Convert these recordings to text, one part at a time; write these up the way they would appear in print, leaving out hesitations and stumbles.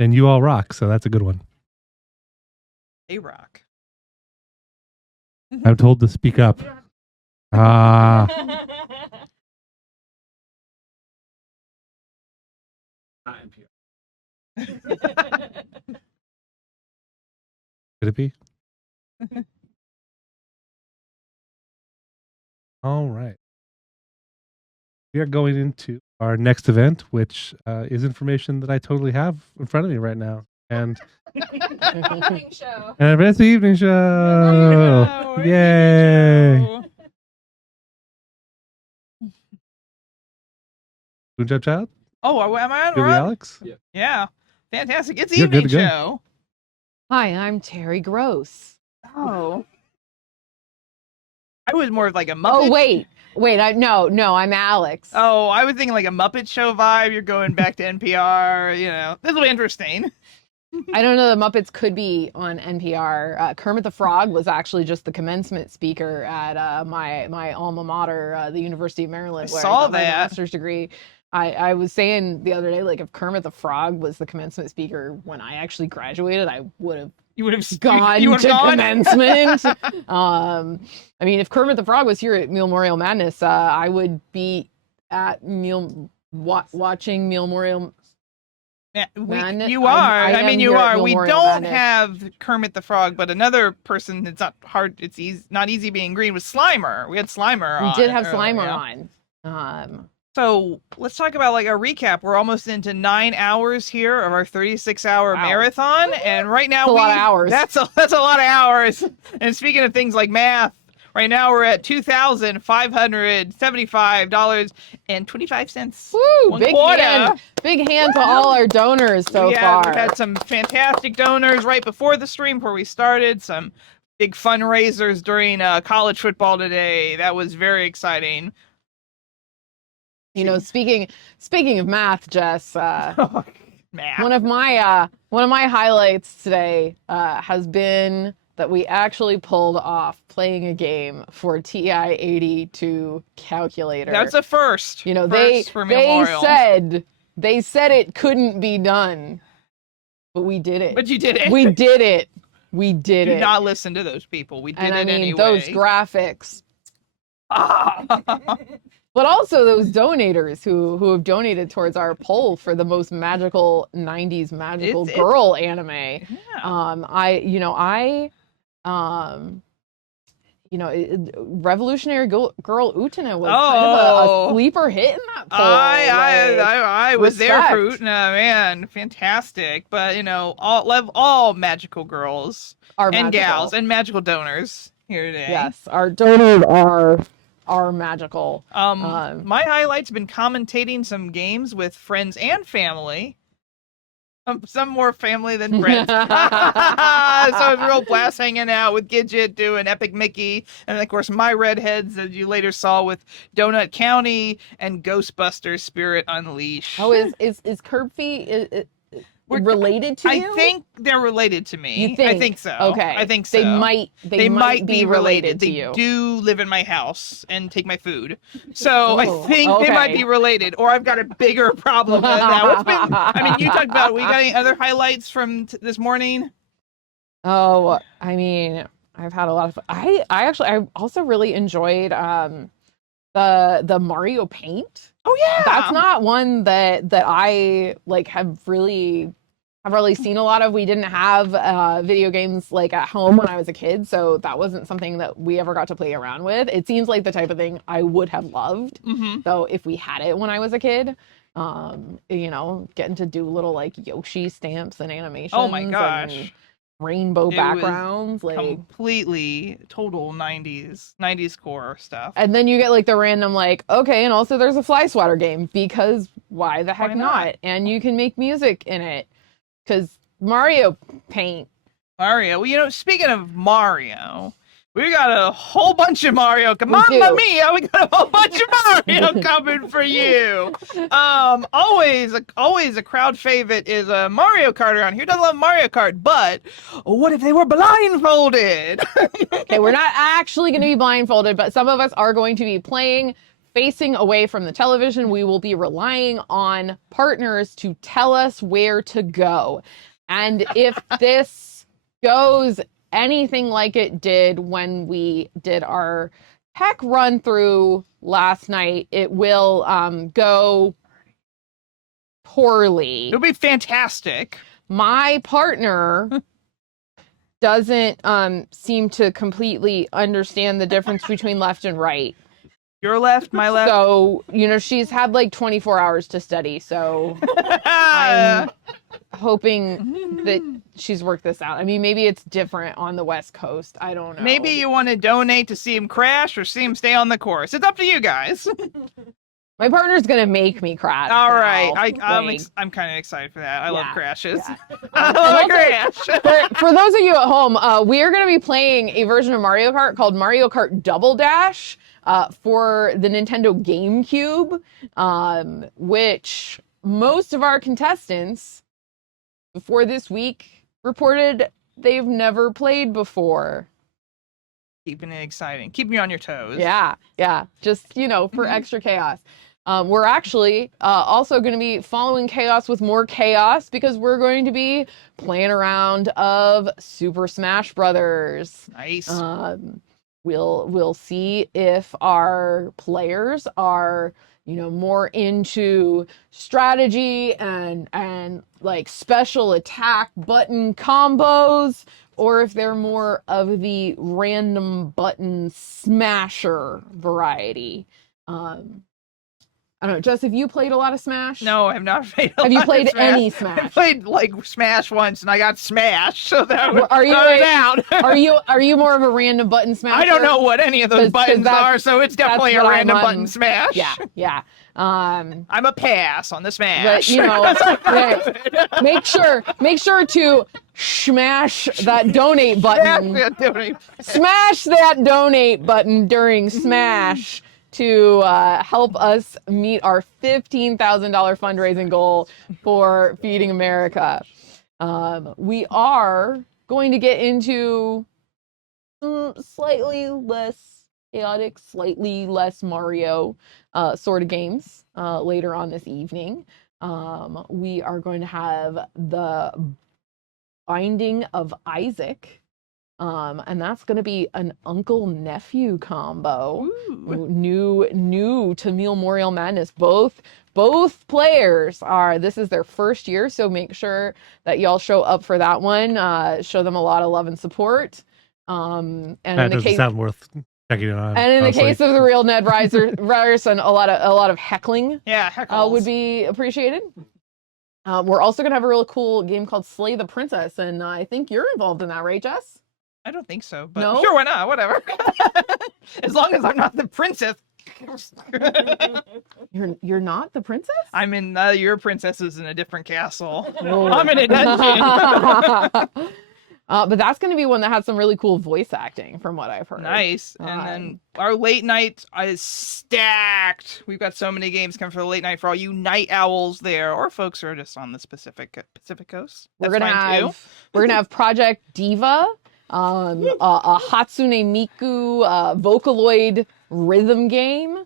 And you all rock, so that's a good one. A-Rock. I'm told to speak up. Ah. Could it be? All right. We are going into our next event, which is information that I totally have in front of me right now. And Evening show. and it's the evening show. Hello, Yay. evening show. Punjabchild? Oh, am I on? Billy We're on? Alex? Yeah. Fantastic. It's You're good evening to go. show. Hi, I'm Terry Gross. Oh. I was more of like a Muppet. Oh, wait. No, I'm Alex. Oh, I was thinking like a Muppet Show vibe. You're going back to NPR. This will be interesting. I don't know. The Muppets could be on NPR. Kermit the Frog was actually just the commencement speaker at my alma mater, the University of Maryland, I where saw I got my that. master's degree. I was saying the other day, like, if Kermit the Frog was the commencement speaker when I actually graduated, I would have You would have gone you would to have gone? commencement. I mean, if Kermit the Frog was here at Meal-Morial Madness, I would be at watching Meal-Morial. Yeah, Madness. you are. I I mean, am you here at are. We Meal-Morial don't Madness. have Kermit the Frog, but another person. It's not hard. It's easy, not easy being green. Was Slimer. We had Slimer. We on did have earlier, Slimer yeah. on. So let's talk about like a recap. We're almost into 9 hours here of our 36-hour Wow. marathon, and right now That's a lot of hours. That's a lot of hours. And speaking of things like math, right now we're at $2,575.25. Woo! One Big quarter. hand, to all our donors so far. We've had some fantastic donors right before the stream, before we started. Some big fundraisers during college football today. That was very exciting. You know, speaking of math, Jess, Math. one of my highlights today has been that we actually pulled off playing a game for TI-82 calculator. That's a first. You know, First for Meal-Morial. they said it couldn't be done, but we did it. But you did it. We did it. We did Do it. not listen to those people. We did And it I mean, anyway. those graphics. But also those donators who have donated towards our poll for the most magical 90s magical girl anime. Yeah. Revolutionary Girl Utena was kind of a sleeper hit in that poll. I was there for respect. Utena, man, fantastic. But all magical girls Are and magical. gals and magical donors here today. Yes, our donors are magical. My highlight's been commentating some games with friends and family. Some more family than friends. So it was a real blast hanging out with Gidget doing Epic Mickey, and of course my redheads that you later saw with Donut County and Ghostbusters Spirit Unleashed. Oh, is Curb Feet related to you? I think they're related to me. You think? I think so. Okay. I think so. They might be related to they you. do live in my house and take my food. So I Ooh, think they might okay. be related. Or I've got a bigger problem than that. You talked about, we got any other highlights from this morning? Oh, I mean, I've had a lot of fun. I also really enjoyed the Mario Paint. Oh yeah. That's not one that I like have really seen a lot of. We didn't have video games like at home when I was a kid, so that wasn't something that we ever got to play around with. It seems like the type of thing I would have loved. Mm-hmm. So if we had it when I was a kid, getting to do little like Yoshi stamps and animations. Oh my gosh. And rainbow It was backgrounds, like completely total 90s core stuff. and then you get like the random like, okay, and also there's a fly swatter game because why the heck Why not? And you can make music in it because Mario Paint. Mario. Well, speaking of Mario, we got a whole bunch of Mario. do. Mamma mia, we got a whole bunch of Mario coming for you. Always a crowd favorite is a Mario Kart around here. Doesn't love Mario Kart, but what if they were blindfolded? Okay, we're not actually going to be blindfolded, but some of us are going to be playing facing away from the television. We will be relying on partners to tell us where to go. And if this goes anything like it did when we did our tech run through last night, it will go poorly. It'll be fantastic. My partner doesn't seem to completely understand the difference between left and right. Your left, my left. So, she's had like 24 hours to study. So I'm hoping that she's worked this out. I mean, maybe it's different on the West Coast. I don't know. Maybe you want to donate to see him crash or see him stay on the course. It's up to you guys. My partner's going to make me crash. All right. Like, I'm kind of excited for that. I love crashes. Yeah. I love a crash. For those of you at home, we are going to be playing a version of Mario Kart called Mario Kart Double Dash for the Nintendo GameCube, which most of our contestants before this week reported they've never played before. Keeping it exciting. Keep me on your toes. Yeah. Just, for extra chaos. We're actually also going to be following chaos with more chaos because we're going to be playing a round of Super Smash Brothers. Nice. We'll see if our players are, more into strategy and like special attack button combos, or if they're more of the random button smasher variety. I don't know, Jess, have you played a lot of Smash? No, I have not played a Have you lot of played Smash. any Smash? I played like Smash once and I got smashed, so that was Are you out. are you more of a random button smasher? I don't know what any of those 'Cause buttons that's- are, so it's definitely a what random I'm button on. smash. Yeah. I'm a pass on the But Smash. make sure to smash that donate button. Smash that donate button during Smash to help us meet our $15,000 fundraising goal for Feeding America. We are going to get into slightly less chaotic, slightly less Mario sort of games later on this evening. We are going to have the Binding of Isaac. And that's going to be an uncle-nephew combo. Ooh. New to Meal-Morial Madness. Both players this is their first year, so make sure that y'all show up for that one. Show them a lot of love and support. And That in the doesn't case, sound worth checking on. and in honestly. the case of the real NedRyerson, a lot of heckling Yeah, heckles. would be appreciated. We're also going to have a real cool game called Slay the Princess, and I think you're involved in that, right, Jess? I don't think so, but No? sure, why not? Whatever. As long as I'm not the princess. You're not the princess? I'm in. Your princess is in a different castle. Oh. I'm in a dungeon. But that's going to be one that has some really cool voice acting, from what I've heard. Nice. And then our late night is stacked. We've got so many games coming for the late night for all you night owls there, or folks who are just on the Pacific Coast. We're That's gonna fine too. we're gonna have Project Diva, a Hatsune Miku Vocaloid rhythm game.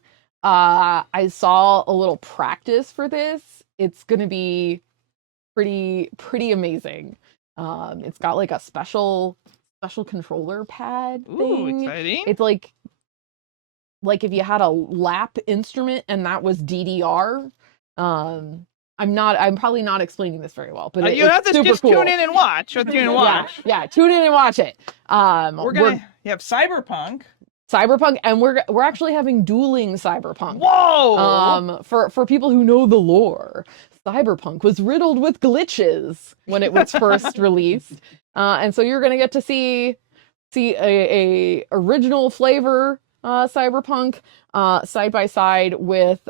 I saw a little practice for this. It's gonna be pretty amazing. It's got like a special controller pad Ooh, thing. exciting. It's like if you had a lap instrument and that was DDR. I'm probably not explaining this very well, but You have to super just cool. tune in and watch. Tune in and watch. Yeah, tune in and watch it. We're gonna have Cyberpunk. Cyberpunk, and we're actually having dueling Cyberpunk. Whoa! For people who know the lore, Cyberpunk was riddled with glitches when it was first released, and so you're gonna get to see a original flavor Cyberpunk side by side with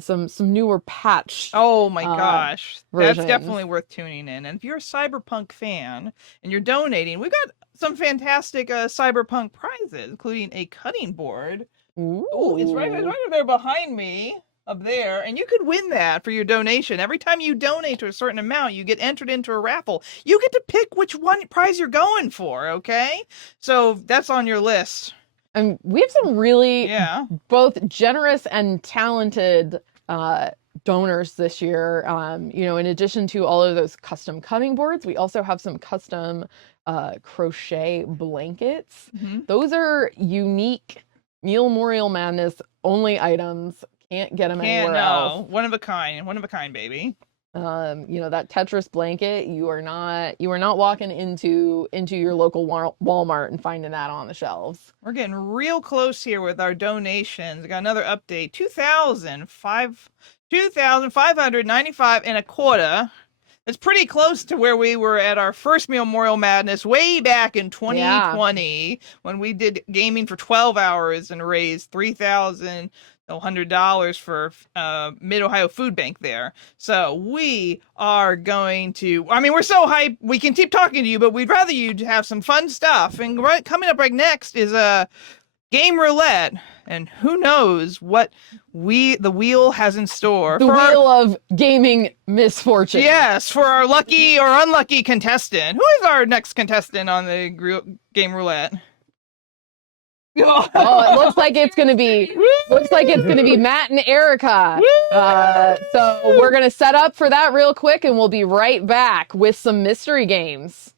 some newer patch. Oh my gosh. versions. That's definitely worth tuning in. And if you're a Cyberpunk fan and you're donating, we've got some fantastic Cyberpunk prizes, including a cutting board. Ooh, Oh, it's right over there behind me, up there, and you could win that for your donation. Every time you donate to a certain amount, you get entered into a raffle. You get to pick which one prize you're going for, okay? So that's on your list. And we have some really Yeah. both generous and talented donors this year. In addition to all of those custom cutting boards, we also have some custom crochet blankets. Mm-hmm. Those are unique Meal-Morial Madness only items. Can't get them anywhere else. One of a kind, baby. That Tetris blanket, you are not walking into your local Walmart and finding that on the shelves. We're getting real close here with our donations. I got another update. 2,595 and a quarter. It's pretty close to where we were at our first Meal-Morial Madness way back in 2020 when we did gaming for 12 hours and raised $3,100 for Mid-Ohio Food Bank there. So we are going to, we're so hyped. We can keep talking to you, but we'd rather you have some fun stuff. And coming up right next is a game roulette. And who knows what the wheel has in store. The wheel of gaming misfortune. Yes, for our lucky or unlucky contestant. Who is our next contestant on the game roulette? Oh, it looks like it's gonna be Matt and Erica. So we're gonna set up for that real quick, and we'll be right back with some mystery games.